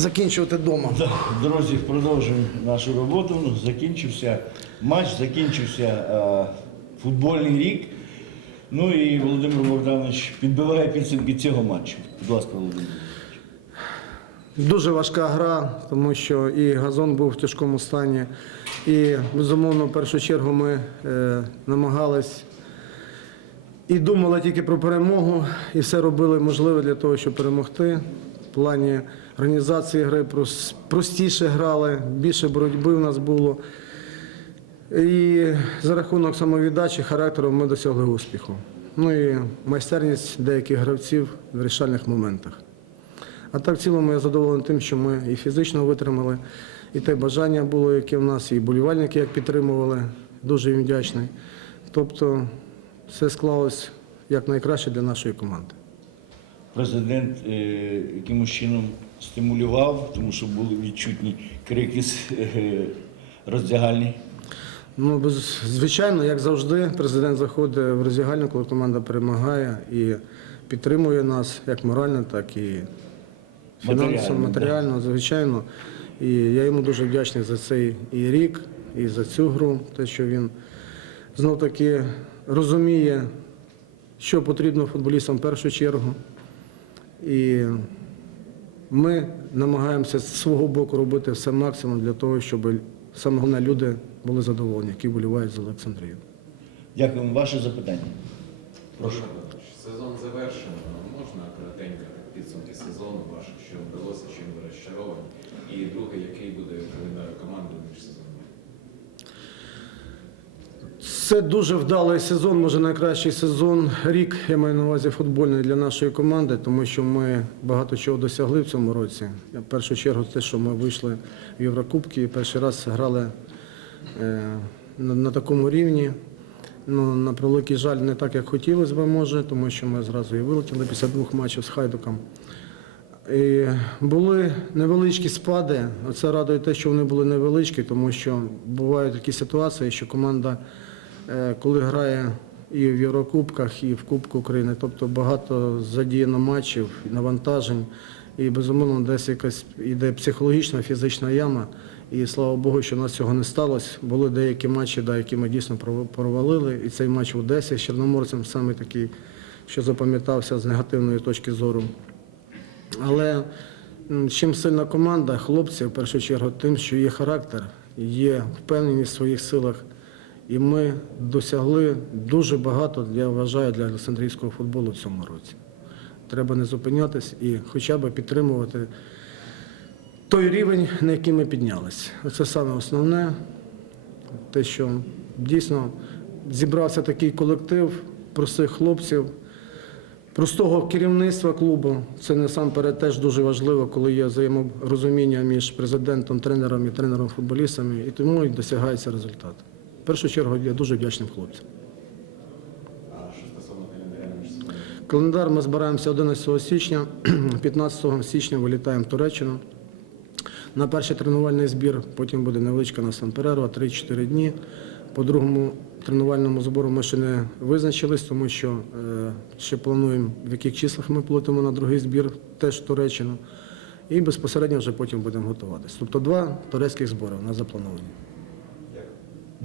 закінчувати вдома. Друзі, продовжуємо нашу роботу. Ну, Закінчився матч, закінчився е, футбольний рік. Ну і Володимир Богданович підбиває підсумки цього матчу. Будь ласка, Володимир. Дуже важка гра, тому що і газон був в тяжкому стані. І, безумовно, в першу чергу ми е, намагались і думали тільки про перемогу, і все робили можливе для того, щоб перемогти. В плані організації гри простіше грали, більше боротьби в нас було. І за рахунок самовіддачі, характеру ми досягли успіху. Ну і майстерність деяких гравців в вирішальних моментах. А так, в цілому, я задоволений тим, що ми і фізично витримали, і те бажання було, яке в нас, і болівальники як підтримували. Дуже їм вдячний. Тобто, все склалось як найкраще для нашої команди. Президент е, якимось чином стимулював, тому що були відчутні крики з е, роздягальні. Ну, звичайно, як завжди, президент заходить в роздягальню, коли команда перемагає і підтримує нас як морально, так і фінансово, Матеріально, матеріально, звичайно. І я йому дуже вдячний за цей і рік, і за цю гру, те, що він знов таки розуміє, що потрібно футболістам в першу чергу. І ми намагаємося з свого боку робити все максимум для того, щоб саме головне люди були задоволені, які вболівають за Олександрію. Дякуємо. Ваше запитання. Прошу. Сезон завершено. Можна коротенько підсумки сезону ваших, що вдалося, чим ви розчаровані? І друге, який буде календар команди між сезонами? Це дуже вдалий сезон, може найкращий сезон. Рік я маю на увазі футбольний для нашої команди, тому що ми багато чого досягли в цьому році. В першу чергу, те, що ми вийшли в Єврокубки і перший раз грали е, на, такому рівні. Ну, на превеликий жаль, не так, як хотілося б, може, тому що ми зразу і вилетіли після двох матчів з Хайдуком. І були невеличкі спади. Це радує те, що вони були невеличкі, тому що бувають такі ситуації, що команда, коли грає і в Єврокубках, і в Кубку України, тобто багато задіяно матчів, навантажень, і безумовно десь якась іде психологічна, фізична яма. І слава Богу, що у нас цього не сталося. Були деякі матчі, да, які ми дійсно провалили. І цей матч в Одесі з Чорноморцем саме такий, що запам'ятався з негативної точки зору. Але чим сильна команда, хлопці, в першу чергу, тим, що є характер, є впевненість в своїх силах. І ми досягли дуже багато, я вважаю, для Олександрійського футболу в цьому році. Треба не зупинятись і хоча б підтримувати той рівень, на який ми піднялися. Це саме основне, те, що дійсно зібрався такий колектив простих хлопців, простого керівництва клубу. Це насамперед теж дуже важливо, коли є взаєморозуміння між президентом, тренером і тренером-футболістами, і тому і досягається результат. В першу чергу я дуже вдячним хлопцям. Календар ми збираємося 11 січня, 15 січня вилітаємо в Туреччину. На перший тренувальний збір, потім буде невеличка на сан перерва, 3-4 дні. По другому тренувальному збору ми ще не визначились, тому що е, ще плануємо, в яких числах ми платимо на другий збір, теж в Туреччину. І безпосередньо вже потім будемо готуватись. Тобто два турецьких збори у нас заплановані.